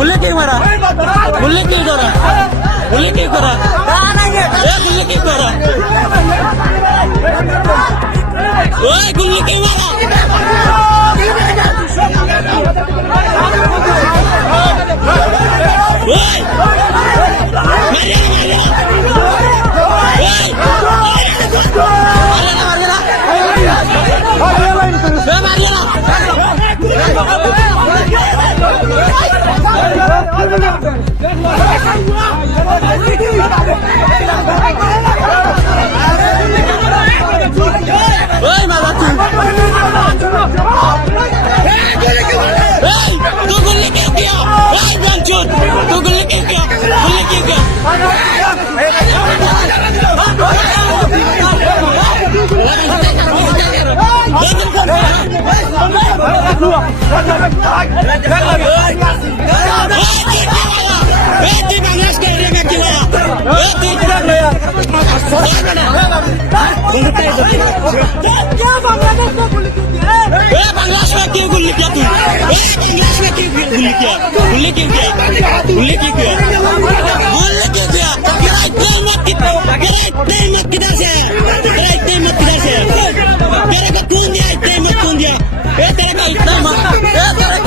গুলি কি মারা গুলি কি করা গুলি কি করা গুলি কি করা ওই গুলি কি মারা ওই মারিয়া মারিয়া बांग्लादेश में क्यों गुल्ली किया तू बांग्लादेश में क्यों गुल्ली किया गुल्ली क्यों किया गुल्ली क्यों किया गुल्ली क्यों किया तेरा इतना मत किधर से तेरा इतना मत किधर से तेरे को कौन दिया इतना मत कौन दिया तेरे का इतना मत तेरे का